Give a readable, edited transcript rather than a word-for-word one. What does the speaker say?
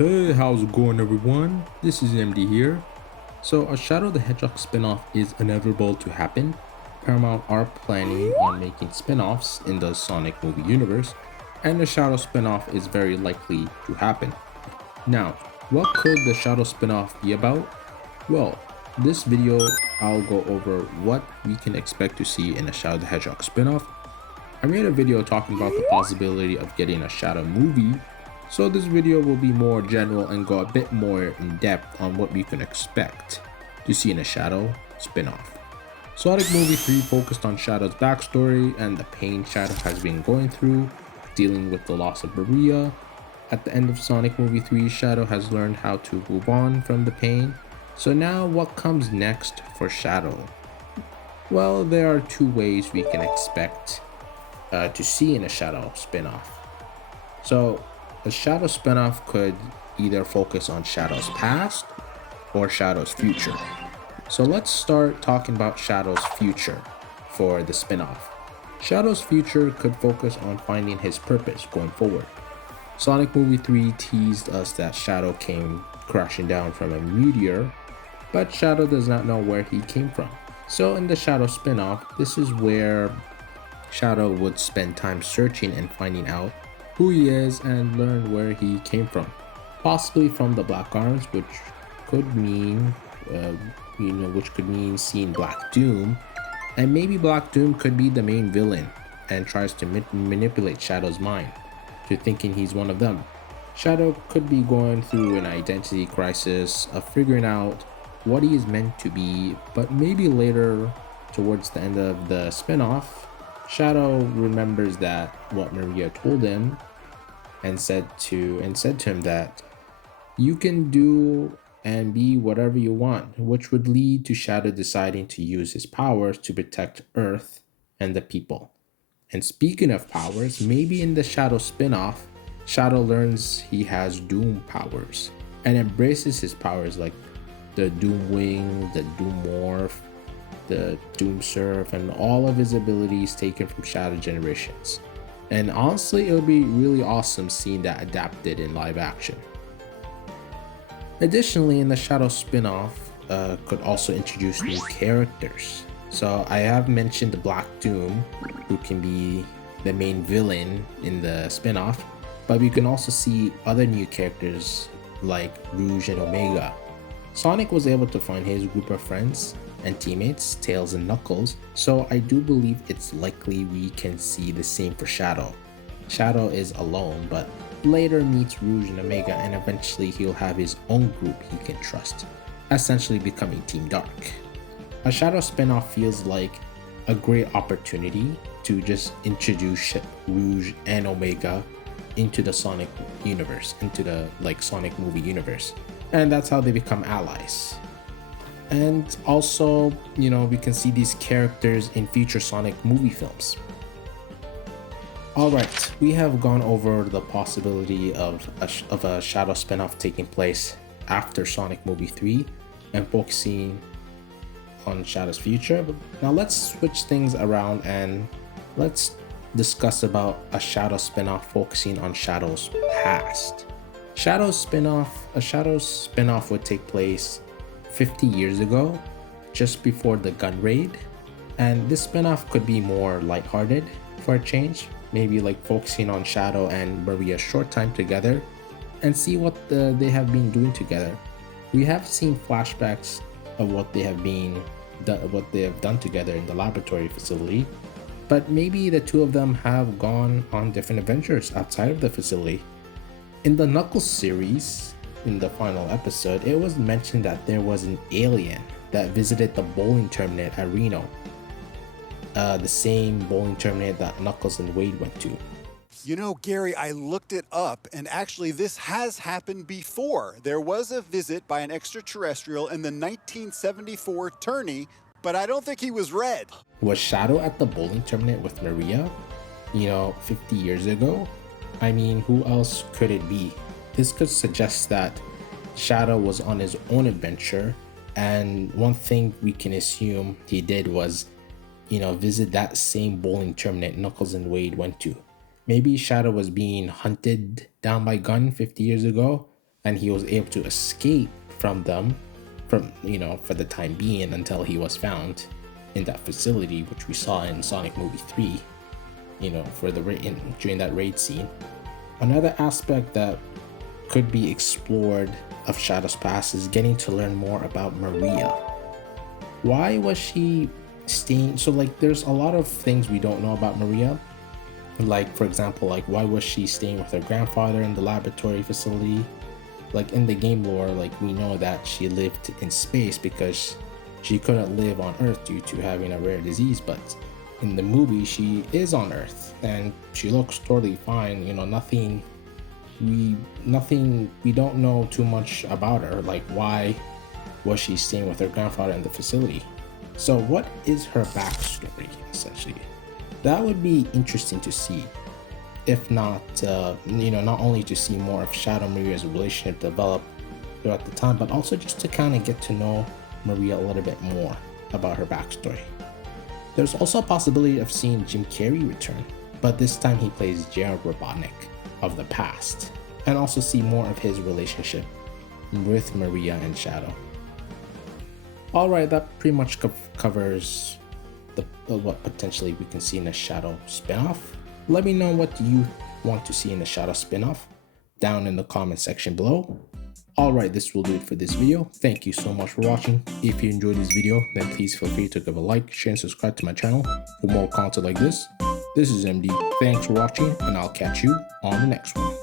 Hey, how's it going everyone? This is MD here. So a Shadow the Hedgehog spin-off is inevitable to happen. Paramount are planning on making spin-offs in the Sonic movie universe, and the Shadow spin-off is very likely to happen. Now, what could the Shadow spin-off be about? Well, this video I'll go over what we can expect to see in a Shadow the Hedgehog spin-off. I made a video talking about the possibility of getting a Shadow movie, so this video will be more general and go a bit more in depth on what we can expect to see in a Shadow spin-off. Sonic Movie 3 focused on Shadow's backstory and the pain Shadow has been going through, dealing with the loss of Maria. At the end of Sonic Movie 3, Shadow has learned how to move on from the pain. So now what comes next for Shadow? Well, there are two ways we can expect to see in a Shadow spin-off. So a Shadow spin-off could either focus on Shadow's past or Shadow's future. So let's start talking about Shadow's future for the spin-off. Shadow's future could focus on finding his purpose going forward. Sonic Movie 3 teased us that Shadow came crashing down from a meteor, but Shadow does not know where he came from. So in the Shadow spin-off, this is where Shadow would spend time searching and finding out who he is and learn where he came from, possibly from the Black Arms, which could mean seeing Black Doom, and maybe Black Doom could be the main villain and tries to manipulate Shadow's mind to thinking he's one of them. Shadow could be going through an identity crisis of figuring out what he is meant to be, but maybe later, towards the end of the spin-off, Shadow remembers that what Maria told him and said to him that you can do and be whatever you want, which would lead to Shadow deciding to use his powers to protect Earth and the people. And speaking of powers, maybe in the Shadow spin-off, Shadow learns he has Doom powers and embraces his powers like the Doom Wing, the Doom Morph, the Doom Surf, and all of his abilities taken from Shadow Generations. And honestly, it would be really awesome seeing that adapted in live action. Additionally, in the Shadow spin-off, could also introduce new characters. So I have mentioned the Black Doom, who can be the main villain in the spin-off, but we can also see other new characters like Rouge and Omega. Sonic was able to find his group of friends and teammates, Tails and Knuckles, so I do believe it's likely we can see the same for Shadow. Shadow is alone, but later meets Rouge and Omega, and eventually he'll have his own group he can trust, essentially becoming Team Dark. A Shadow spin-off feels like a great opportunity to just introduce Rouge and Omega into the Sonic universe, into the Sonic movie universe, and that's how they become allies. And also, we can see these characters in future Sonic movie films. Alright, we have gone over the possibility of a Shadow spin-off taking place after Sonic Movie 3 and focusing on Shadow's future. But now let's switch things around and let's discuss about a Shadow spin-off focusing on Shadow's past. A Shadow spin-off would take place 50 years ago, just before the gun raid, and this spin-off could be more lighthearted for a change, maybe focusing on Shadow and Maria's short time together and see what they have been doing together. We have seen flashbacks of what they have done together in the laboratory facility, but maybe the two of them have gone on different adventures outside of the facility. In the Knuckles series, in the final episode, it was mentioned that there was an alien that visited the bowling tournament at Reno, the same bowling tournament that Knuckles and Wade went to. You know, Gary, I looked it up, and actually this has happened before. There was a visit by an extraterrestrial in the 1974 tourney, but I don't think he was red. Was Shadow at the bowling tournament with Maria, 50 years ago? I mean, who else could it be? This could suggest that Shadow was on his own adventure, and one thing we can assume he did was, visit that same bowling tournament Knuckles and Wade went to. Maybe Shadow was being hunted down by Gun 50 years ago, and he was able to escape from them from, for the time being, until he was found in that facility, which we saw in Sonic movie 3, for the during that raid scene. Another aspect that could be explored of Shadow's past is getting to learn more about Maria. Why was she staying? So like, there's a lot of things we don't know about Maria. Like, for example, like, why was she staying with her grandfather in the laboratory facility? Like, in the game lore, like, we know that she lived in space because she couldn't live on Earth due to having a rare disease, but in the movie she is on Earth and she looks totally fine. We don't know too much about her. Like, why was she staying with her grandfather in the facility? So what is her backstory, essentially? That would be interesting to see. If not, not only to see more of Shadow and Maria's relationship develop throughout the time, but also just to kind of get to know Maria a little bit more about her backstory. There's also a possibility of seeing Jim Carrey return, but this time he plays Jared Robotnik of the past, and also see more of his relationship with Maria and Shadow. Alright, that pretty much covers what potentially we can see in a Shadow spin-off. Let me know what you want to see in the Shadow spin-off down in the comment section below. Alright, this will do it for this video. Thank you so much for watching. If you enjoyed this video, then please feel free to give a like, share, and subscribe to my channel for more content like this. This is MD. Thanks for watching, and I'll catch you on the next one.